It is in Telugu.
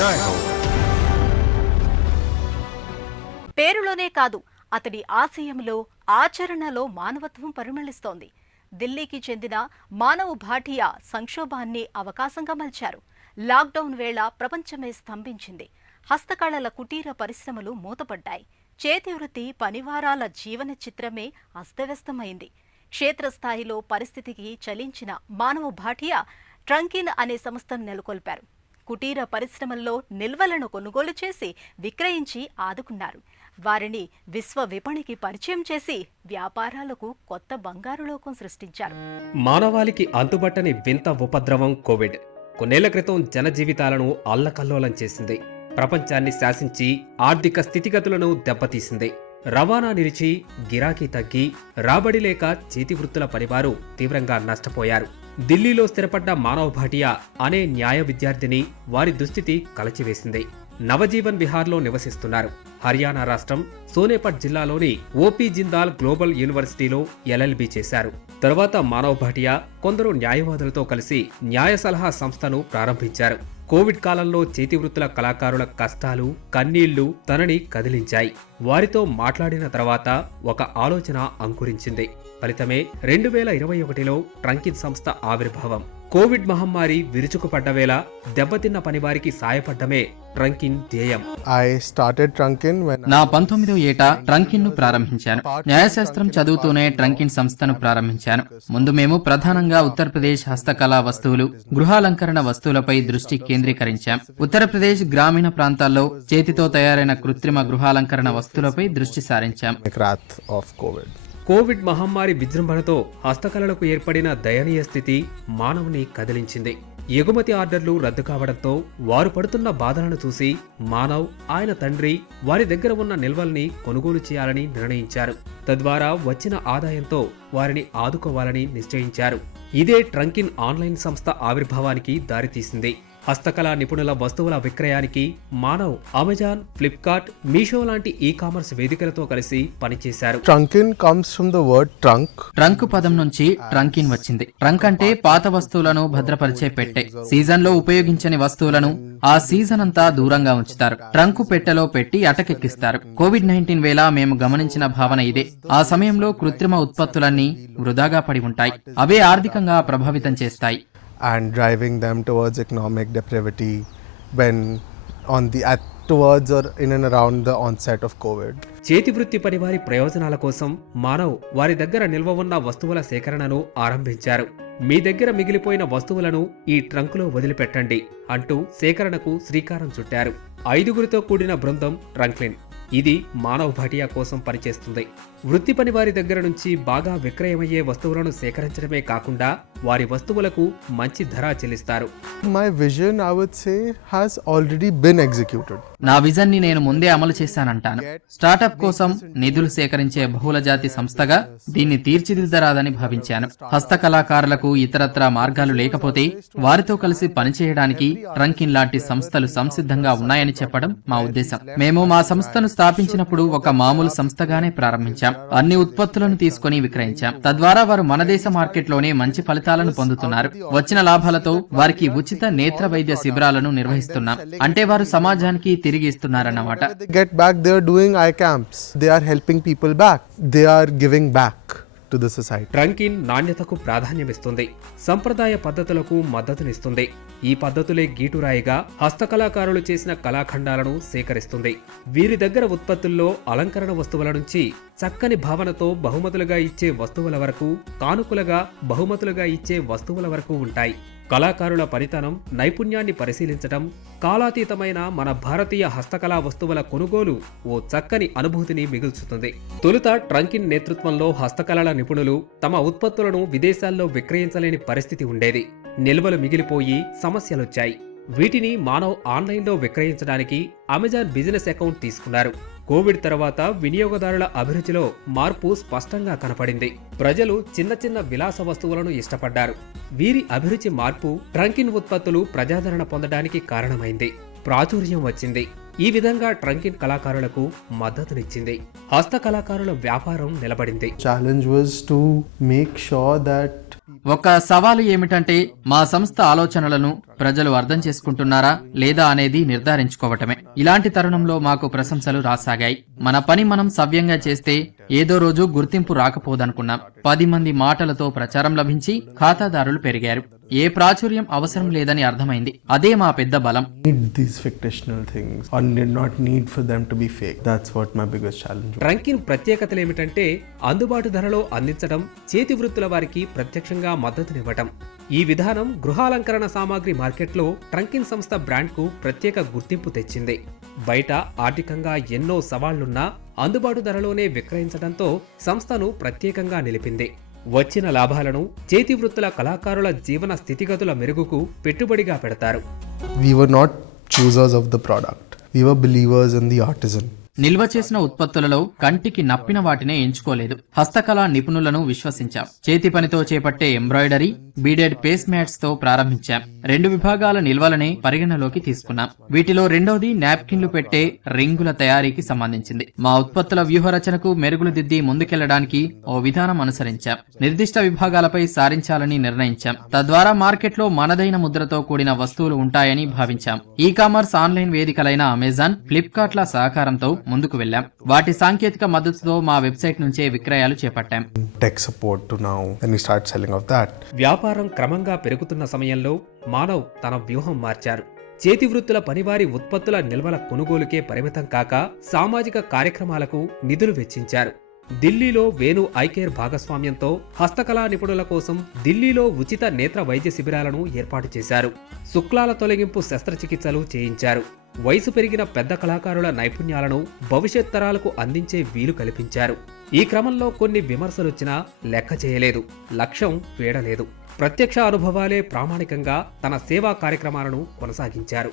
जय हो। పేరులోనే కాదు అతడి ఆశయంలో ఆచరణలో మానవత్వం పరిమళిస్తోంది. ఢిల్లీకి చెందిన మానవ్ భాటియా సంక్షోభాన్ని అవకాశంగా మలిచారు. లాక్డౌన్ వేళ ప్రపంచమే స్తంభించింది. హస్తకళల కుటీర పరిశ్రమలు మూతపడ్డాయి. చేతివృత్తి పనివారాల జీవన చిత్రమే అస్తవ్యస్తమైంది. క్షేత్రస్థాయిలో పరిస్థితికి చలించిన మానవ్ భాటియా ట్రంకిన్ అనే సంస్థను నెలకొల్పారు. కుటీర పరిశ్రమల్లో నిల్వలను కొనుగోలు చేసి విక్రయించి ఆదుకున్నారు. వారిని విశ్వ విపణికి పరిచయం చేసి వ్యాపారాలకు కొత్త బంగారు లోకం సృష్టించారు. మానవాళికి అంతుబట్టని వింత ఉపద్రవం కోవిడ్ కొన్నేళ్ల క్రితం జనజీవితాలను అల్లకల్లోలం చేసింది. ప్రపంచాన్ని శాసించి ఆర్థిక స్థితిగతులను దెబ్బతీసింది. రవాణా నిలిచి గిరాకీ తగ్గి రాబడి లేక చేతివృత్తుల పనివారు తీవ్రంగా నష్టపోయారు. ఢిల్లీలో స్థిరపడ్డ మానవ్ భాటియా అనే న్యాయ విద్యార్థిని వారి దుస్థితి కలచివేసింది. నవజీవన్ విహార్లో నివసిస్తున్నారు. హర్యానా రాష్ట్రం సోనేపట్ జిల్లాలోని ఓపీ జిందాల్ గ్లోబల్ యూనివర్సిటీలో LLB చేశారు. తర్వాత మానవ్ భాటియా కొందరు న్యాయవాదులతో కలిసి న్యాయ సలహా సంస్థను ప్రారంభించారు. కోవిడ్ కాలంలో చేతివృత్తుల కళాకారుల కష్టాలు కన్నీళ్లు తనని కదిలించాయి. వారితో మాట్లాడిన తర్వాత ఒక ఆలోచన అంకురించింది. ఫలితమే 2021లో ట్రంకిన్ సంస్థ ఆవిర్భావం. కోవిడ్ మహమ్మారి విరుచుకుపడ్డ వేళ దెబ్బతిన్న పనివారికి సాయపడ్డమే ట్రంకిన్ ధ్యేయం. నా 19వ ఏట ట్రంకిన్ ను ప్రారంభించాను. న్యాయశాస్త్రం చదువుతూనే ట్రంకిన్ సంస్థను ప్రారంభించాను. ముందు మేము ప్రధానంగా ఉత్తరప్రదేశ్ హస్తకళా వస్తువులు, గృహాలంకరణ వస్తువులపై దృష్టి కేంద్రీకరించాం. ఉత్తరప్రదేశ్ గ్రామీణ ప్రాంతాల్లో చేతితో తయారైన కృత్రిమ గృహాలంకరణ వస్తువులపై దృష్టి సారించాం. కోవిడ్ మహమ్మారి విజృంభణతో హస్తకళలకు ఏర్పడిన దయనీయ స్థితి మానవుని కదిలించింది. ఎగుమతి ఆర్డర్లు రద్దు కావడంతో వారు పడుతున్న బాధలను చూసి మానవ్, ఆయన తండ్రి వారి దగ్గర ఉన్న నిల్వల్ని కొనుగోలు చేయాలని నిర్ణయించారు. తద్వారా వచ్చిన ఆదాయంతో వారిని ఆదుకోవాలని నిశ్చయించారు. ఇదే ట్రంకిన్ ఆన్లైన్ సంస్థ ఆవిర్భావానికి దారితీసింది. హస్తకళా నిపుణుల వస్తువుల విక్రయానికి మానవ్ అమెజాన్, ఫ్లిప్కార్ట్, మీషో లాంటి ఈ-కామర్స్ వేదికలతో కలిసి పనిచేశారు. ట్రంక్ పదం నుంచి ట్రంకిన్ వచ్చింది. ట్రంక్ అంటే పాత వస్తువులను భద్రపరిచే పెట్టె. సీజన్ లో ఉపయోగించని వస్తువులను ఆ సీజన్ అంతా దూరంగా ఉంచుతారు. ట్రంకు పెట్టెలో పెట్టి అటకెక్కిస్తారు. కోవిడ్-19 వేళ మేము గమనించిన భావన ఇదే. ఆ సమయంలో కృత్రిమ ఉత్పత్తులన్నీ వృధాగా పడి ఉంటాయి. అవే ఆర్థికంగా ప్రభావితం చేస్తాయి. And driving them towards economic depravity towards or in and around the onset of COVID. చేతివృత్తి పనివారి ప్రయోజనాల కోసం మానవ్ వారి దగ్గర నిల్వ ఉన్న వస్తువుల సేకరణను ఆరంభించారు. మీ దగ్గర మిగిలిపోయిన వస్తువులను ఈ ట్రంకులో వదిలిపెట్టండి అంటూ సేకరణకు శ్రీకారం చుట్టారు. 5గురితో కూడిన బృందం ట్రంక్లిన్. ఇది మానవ్ భాటియా కోసం పనిచేస్తుంది. వృత్తి పని వారి దగ్గర నుంచి బాగా విక్రయమయ్యే వస్తువులను సేకరించడమే కాకుండా వారి వస్తువులకు మంచి ధర చెల్లిస్తారు. My vision, I would say, has already been executed. నా విజన్ ని నేను ముందే అమలు చేశానంటాను. స్టార్టప్ కోసం నిధులు సేకరించే బహుళజాతి సంస్థగా దీన్ని తీర్చిదిద్దరాదని భావించాను. హస్తకళాకారులకు ఇతరత్రా మార్గాలు లేకపోతే వారితో కలిసి పనిచేయడానికి ట్రంకిన్ లాంటి సంస్థలు సంసిద్ధంగా ఉన్నాయని చెప్పడం మా ఉద్దేశం. మేము మా సంస్థను స్థాపించినప్పుడు ఒక మామూలు సంస్థగానే ప్రారంభించాం. అన్ని ఉత్పత్తులను తీసుకుని విక్రయించాం. తద్వారా వారు మన దేశ మార్కెట్లోనే మంచి ఫలితాలను పొందుతున్నారు. వచ్చిన లాభాలతో వారికి ఉచిత నేత్ర వైద్య శిబిరాలను నిర్వహిస్తున్నాం. అంటే వారు సమాజానికి తిరిగి ఇస్తున్నారన్నమాట. Get back, they are doing eye camps. They are helping people back. They are giving back to the society. ట్రంకిన్ నాణ్యతకు ప్రాధాన్యమిస్తుంది. సంప్రదాయ పద్ధతులకు మద్దతునిస్తుంది. ఈ పద్ధతులే గీటురాయిగా హస్తకళాకారులు చేసిన కళాఖండాలను సేకరిస్తుంది. వీరి దగ్గర ఉత్పత్తుల్లో అలంకరణ వస్తువుల నుంచి చక్కని భావనతో బహుమతులుగా ఇచ్చే వస్తువుల వరకు, కానుకలుగా బహుమతులుగా ఇచ్చే వస్తువుల వరకు ఉంటాయి. కళాకారుల పనితనం, నైపుణ్యాన్ని పరిశీలించటం, కాలాతీతమైన మన భారతీయ హస్తకళా వస్తువుల కొనుగోలు ఓ చక్కని అనుభూతిని మిగుల్చుతుంది. తొలుత ట్రంకిన్ నేతృత్వంలో హస్తకళల నిపుణులు తమ ఉత్పత్తులను విదేశాల్లో విక్రయించలేని పరిస్థితి ఉండేది. నిల్వలు మిగిలిపోయి సమస్యలొచ్చాయి. వీటిని మానవ్ ఆన్లైన్లో విక్రయించడానికి అమెజాన్ బిజినెస్ అకౌంట్ తీసుకున్నారు. కోవిడ్ తర్వాత వినియోగదారుల అభిరుచిలో మార్పు స్పష్టంగా కనపడింది. ప్రజలు చిన్న చిన్న విలాస వస్తువులను ఇష్టపడ్డారు. వీరి అభిరుచి మార్పు ట్రంకిన్ ఉత్పత్తులు ప్రజాదరణ పొందడానికి కారణమైంది. ప్రాచుర్యం వచ్చింది. ఈ విధంగా ట్రంకిన్ కళాకారులకు మద్దతునిచ్చింది. హస్త కళాకారుల వ్యాపారం నిలబడింది. Challenge was to make sure that ఒక సవాలు ఏమిటంటే మా సంస్థ ఆలోచనలను ప్రజలు అర్థం చేసుకుంటున్నారా లేదా అనేది నిర్ధారించుకోవటమే. ఇలాంటి తరుణంలో మాకు ప్రశంసలు రాసాగాయి. మన పని మనం సవ్యంగా చేస్తే ఏదో రోజు గుర్తింపు రాకపోదనుకున్నాం. 10 మంది మాటలతో ప్రచారం లభించి ఖాతాదారులు పెరిగారు. ఏ ప్రాచుర్యం అవసరం లేదని అర్థమైంది. అదే మా పెద్ద బలం. Need these fictional things or did not need for them to be fake. That's what my biggest challenge was. ట్రంకిన్ ప్రత్యేకతలు ఏమిటంటే అందుబాటు ధరలో అందించడం, చేతి వృత్తుల వారికి ప్రత్యక్షంగా మద్దతునివ్వటం. ఈ విధానం గృహాలంకరణ సామాగ్రి మార్కెట్లో ట్రంకిన్ సంస్థ బ్రాండ్కు ప్రత్యేక గుర్తింపు తెచ్చింది. బయట ఆర్థికంగా ఎన్నో సవాళ్లున్నా అందుబాటు ధరలోనే విక్రయించడంతో సంస్థను ప్రత్యేకంగా నిలిపింది. వచ్చిన లాభాలను చేతి వృత్తుల కళాకారుల జీవన స్థితిగతుల మెరుగుకు పెట్టుబడిగా పెడతారు. We were not choosers of the product. We were believers in the artisan. నిల్వ చేసిన ఉత్పత్తులలో కంటికి నప్పిన వాటినే ఎంచుకోలేదు. హస్తకళా నిపుణులను విశ్వసించాం. చేతి పనితో చేపట్టే ఎంబ్రాయిడరీ, బీడెడ్ పేస్ మ్యాట్స్ తో ప్రారంభించాం. 2 విభాగాల నిల్వలనే పరిగణలోకి తీసుకున్నాం. వీటిలో రెండోది నాప్కిన్లు పెట్టే రింగుల తయారీకి సంబంధించింది. మా ఉత్పత్తుల వ్యూహరచనకు మెరుగులు దిద్ది ముందుకెళ్లడానికి ఓ విధానం అనుసరించాం. నిర్దిష్ట విభాగాలపై సారించాలని నిర్ణయించాం. తద్వారా మార్కెట్లో మనదైన ముద్రతో కూడిన వస్తువులు ఉంటాయని భావించాం. ఈ-కామర్స్ ఆన్లైన్ వేదికలైన అమెజాన్, ఫ్లిప్కార్ట్ల సహకారంతో ముందుకు వెళ్లాం. వాటి సాంకేతిక మద్దతుతో మా వెబ్సైట్ నుంచే విక్రయాలు చేపట్టాం. Tech support to now and we start selling of that. వ్యాపారం క్రమంగా పెరుగుతున్న సమయంలో మానవ్ తన వ్యూహం మార్చారు. చేతి వృత్తుల పనివారి ఉత్పత్తుల నిల్వల కొనుగోలుకే పరిమితం కాక సామాజిక కార్యక్రమాలకు నిధులు వెచ్చించారు. ఢిల్లీలో వేణు ఐకేర్ భాగస్వామ్యంతో హస్తకళా నిపుణుల కోసం ఢిల్లీలో ఉచిత నేత్ర వైద్య శిబిరాలను ఏర్పాటు చేశారు. శుక్లాల తొలగింపు శస్త్రచికిత్సలు చేయించారు. వయసు పెరిగిన పెద్ద కళాకారుల నైపుణ్యాలను భవిష్యత్ తరాలకు అందించే వీలు కల్పించారు. ఈ క్రమంలో కొన్ని విమర్శలొచ్చినా లెక్క చేయలేదు. లక్ష్యం వీడలేదు. ప్రత్యక్ష అనుభవాలే ప్రామాణికంగా తన సేవా కార్యక్రమాలను కొనసాగించారు.